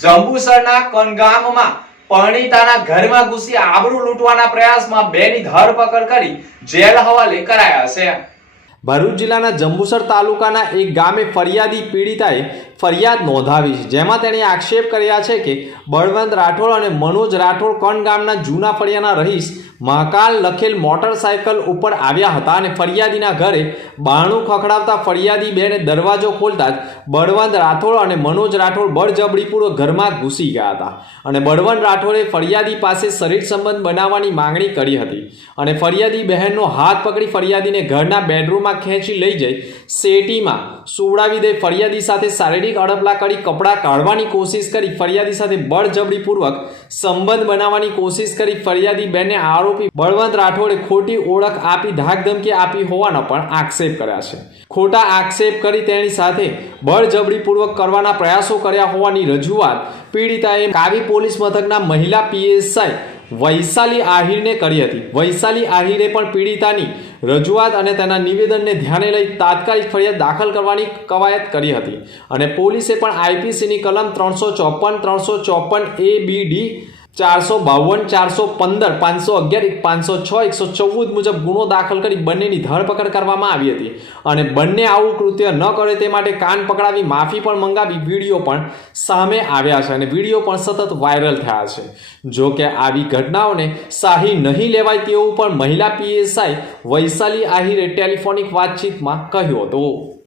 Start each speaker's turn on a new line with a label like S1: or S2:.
S1: જંબુસરના કનગામમાં પરણીતાના ઘરમાં ઘૂસી આબરૂ લૂંટવાના પ્રયાસમાં બેની ધરપકડ કરી જેલ હવાલે કરાયા છે. ભરૂચ જિલ્લાના જંબુસર તાલુકાના એક ગામે ફરિયાદી પીડિતાએ ફરિયાદ નોંધાવી છે. જેમાં તેણે આક્ષેપ કર્યા છે કે બળવંત રાઠોડ અને મનોજ રાઠોડ કણ ગામના જૂના ફળિયાના રહીશ મહાકાલ લખેલ મોટરસાયકલ ઉપર આવ્યા હતા અને ફરિયાદીના ઘરે બાણું ખખડાવતા ફરિયાદી બેને દરવાજો ખોલતા જ બળવંત રાઠોડ અને મનોજ રાઠોડ બળજબડીપૂર્વક ઘરમાં ઘૂસી ગયા હતા. અને બળવંત રાઠોડે ફરિયાદી પાસે શરીર સંબંધ બનાવવાની માંગણી કરી હતી. અને ફરિયાદી બહેનનો હાથ પકડી ફરિયાદીને ઘરના બેડરૂમમાં ખેંચી લઈ જઈ સેટીમાં સુવડાવી દઈ ફરિયાદી સાથે શારીરિક અડપલા કરી કપડાં કાઢવાની કોશિશ કરી ફરિયાદી સાથે બળજબરીપૂર્વક સંબંધ બનાવવાની કોશિશ કરી ફરિયાદી બેને આરોપી બળવંત રાઠોડે ખોટી ઓળખ આપી ધાકધમકી આપી હોવાનો પણ આક્ષેપ કર્યા છે. ખોટા આક્ષેપ કરી તેની સાથે બળજબરીપૂર્વક કરવાના પ્રયાસો કર્યા હોવાની રજૂઆત પીડિતાએ કાવી પોલીસ મથકના મહિલા પીએસઆઈ વૈશાલી આહિરને કરી હતી. વૈશાલી આહિરે પણ પીડિતાની રજૂઆત અને તેના નિવેદનને ધ્યાને લઈ તાત્કાલિક ફરિયાદ દાખલ કરવાની કવાયત કરી હતી. અને પોલીસે પણ આઈપીસીની કલમ ત્રણસો ચોપન ત્રણસો ચોપન એ બી ડી ચારસો બાવન, ચારસો પંદર, પાંચસો અગિયાર પાંચસો છ, એકસો ચૌદ મુજબ ગુનો દાખલ કરી બંનેની ધરપકડ કરવામાં આવી હતી. અને બંને આવું કૃત્ય ન કરે તે માટે કાન પકડાવી માફી પણ મંગાવી વીડિયો પણ સામે આવ્યા છે અને વીડિયો પણ સતત વાયરલ થયા છે. જો કે આવી ઘટનાઓને સાહી નહીં લેવાય તેવું પણ મહિલા પીએસઆઈ વૈશાલી આહિરે ટેલિફોનિક વાતચીતમાં કહ્યું હતું.